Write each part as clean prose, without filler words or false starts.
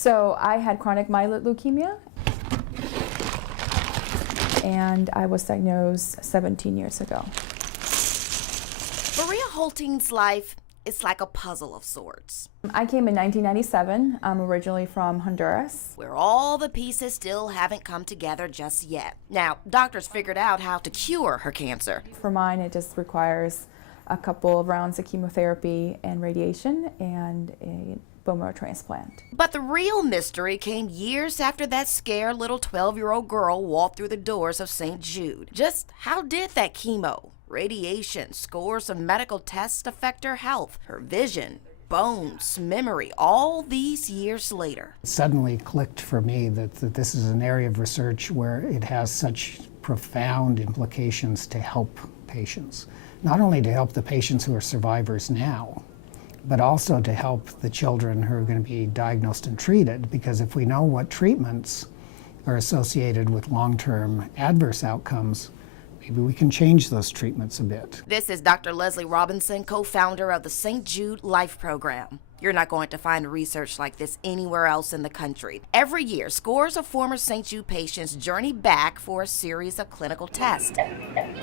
So I had chronic myeloid leukemia, and I was diagnosed 17 years ago. Maria Holting's life is like a puzzle of sorts, I came in 1997. I'm originally from Honduras. where all the pieces still haven't come together just yet. Now, doctors figured out how to cure her cancer. For mine, it just requires a couple of rounds of chemotherapy and radiation and a bone marrow transplant. But the real mystery came years after that scared little 12-year-old girl walked through the doors of St. Jude. Just how did that chemo, radiation, scores of medical tests affect her health, her vision, bones, memory, all these years later? It suddenly clicked for me that this is an area of research where it has such profound implications to help patients. Not only to help the patients who are survivors now, but also to help the children who are going to be diagnosed and treated, because if we know what treatments are associated with long-term adverse outcomes, maybe we can change those treatments a bit. This is Dr. Leslie Robinson, co-founder of the St. Jude Life Program. You're not going to find research like this anywhere else in the country. Every year, scores of former St. Jude patients journey back for a series of clinical tests.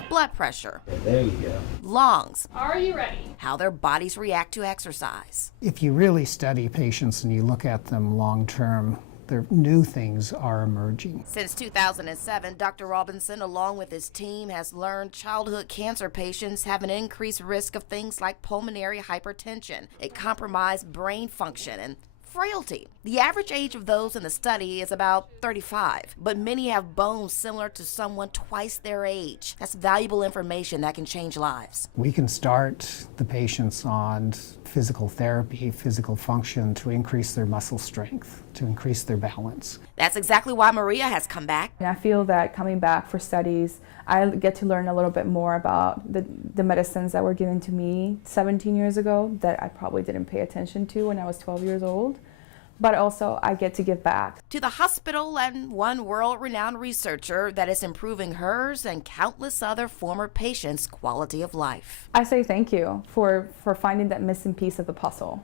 Blood pressure. There you go. Lungs. Are you ready? How their bodies react to exercise. If you really study patients and you look at them long-term, the new things are emerging. Since 2007, Dr. Robinson, along with his team, has learned childhood cancer patients have an increased risk of things like pulmonary hypertension, a compromised brain function, and frailty. The average age of those in the study is about 35, but many have bones similar to someone twice their age. That's valuable information that can change lives. We can start the patients on physical therapy, physical function to increase their muscle strength, to increase their balance. That's exactly why Maria has come back. And I feel that coming back for studies, I get to learn a little bit more about the medicines that were given to me 17 years ago that I probably didn't pay attention to when I was 12 years old. But also, I get to give back. To the hospital and one world-renowned researcher that is improving hers and countless other former patients' quality of life. I say thank you for finding that missing piece of the puzzle.